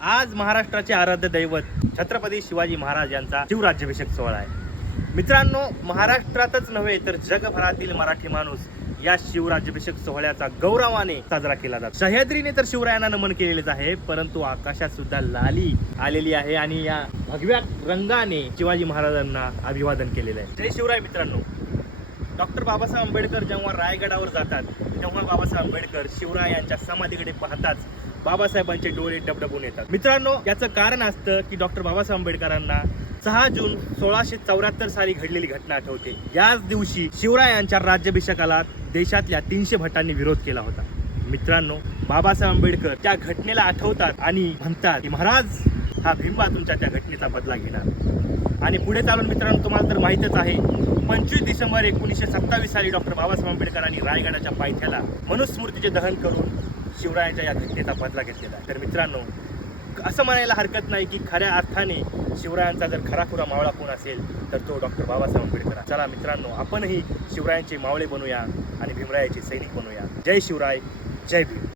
आज महाराष्ट्राचे आराध्य दैवत छत्रपती शिवाजी महाराज यांचा शिवराज्याभिषेक सोहळा आहे। मित्रांनो, महाराष्ट्रातच नव्हे तर जगभरातील मराठी माणूस या शिवराज्याभिषेक सोहळ्याचा गौरवाने साजरा केला जातो। सह्याद्रीने तर शिवरायांना नमन केलेलेच आहे, परंतु आकाशात सुद्धा लाली आलेली आहे आणि या भगव्या रंगाने शिवाजी महाराजांना अभिवादन केलेलं आहे। जय शिवराय मित्रांनो। डॉक्टर बाबासाहेब आंबेडकर जेव्हा रायगडावर जातात तेव्हा बाबासाहेब आंबेडकर शिवरायांच्या समाधीकडे पाहताच बाबासाहेबांचे डोळे डबडबून येतात। मित्रांनो, याचं कारण असतं की डॉक्टर बाबासाहेब आंबेडकरांना 6 जून 1674 साली घडलेली घटना आठवते। याच दिवशी शिवरायांच्या राज्याभिषेकाला देशातल्या 300 भटांनी विरोध केला होता। मित्रांनो, बाबासाहेब आंबेडकर त्या घटनेला आठवतात आणि म्हणतात की महाराज, हा भीमा तुमच्या त्या घटनेचा बदला घेणार। आणि पुढे चालून मित्रांनो, तुम्हाला तर माहितच आहे, 25 डिसेंबर 1927 साली डॉक्टर बाबासाहेब आंबेडकरांनी रायगडाच्या पायथ्याला मनुस्मृतीचे दहन करून शिवरायांच्या या घटनेचा बदला घेतलेला आहे। तर मित्रांनो, असं म्हणायला हरकत नाही की खऱ्या अर्थाने शिवरायांचा जर खराखुरा मावळा कोण असेल तर तो डॉक्टर बाबासाहेब आंबेडकर। चला मित्रांनो, आपणही शिवरायांचे मावळे बनूया आणि भीमरायाचे सैनिक बनूया। जय शिवराय, जय भीम।